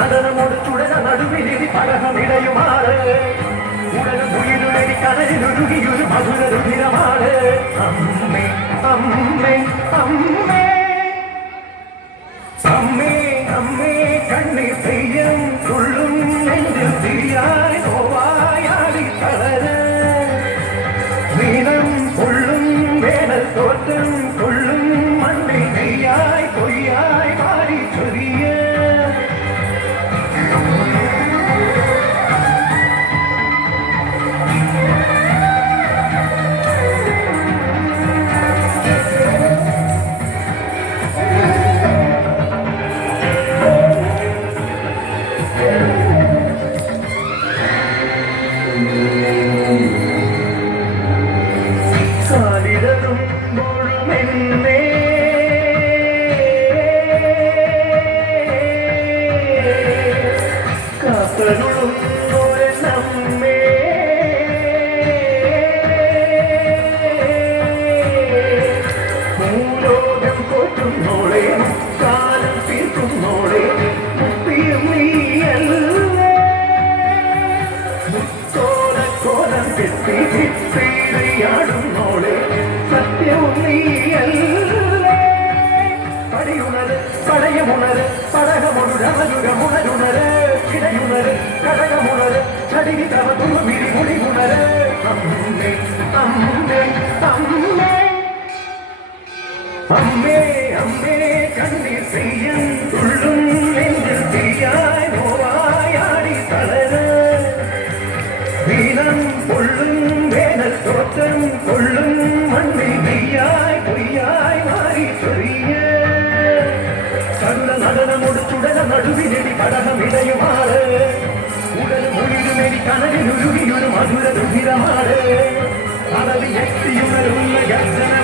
നടനമോട് ചുടന നടുവിലിരി പടഹമിടയുമാണ് ഉടനും ഉയരുമെരി കടലിലൊരുകിയൊരു മധുര രുധിരമാണ് അമ്മേ അമ്മേ അമ്മേ അമ്മേ അമ്മേ കണ്ണീർ തെയ്യം തുള്ളും നെഞ്ചിൽ തിരിയായി നോവായാടി തളര് വീണം കൊള്ളും വേനൽ തോറ്റം കൊള്ളും മണ്ണിൽ നെയ്യായി പൊയ്യായി മാറി ചൊരിയ പടയമുണര് പടകമുണരുണരുണര് ഇടയുണര് കടകമുണര് ചടിനി തവതുള്ള വിരിമുടിമുണര് അമ്മേ അമ്മേ അമ്മേ അമ്മേ അമ്മേ കണ്ണീർ തെയ്യം തുള്ളും നെഞ്ചിൽ തീയായി നോവായാടി തളര് വീണം കൊള്ളും വേനൽ തോറ്റം കൊള്ളും മണ്ണിൽ നെയ്യായി പൊയ്യായി മാറി ചൊരിയ നടനമോട് ചുടന നടുവിലെടി പടഹമിടയുമാണ് ഉടലും ഉയരുമെരി കനലിലൊരുകിയൊരു മധുര രുധിരമാണ് അളവിൽ എത്തിയുണരുന്ന ഗർജന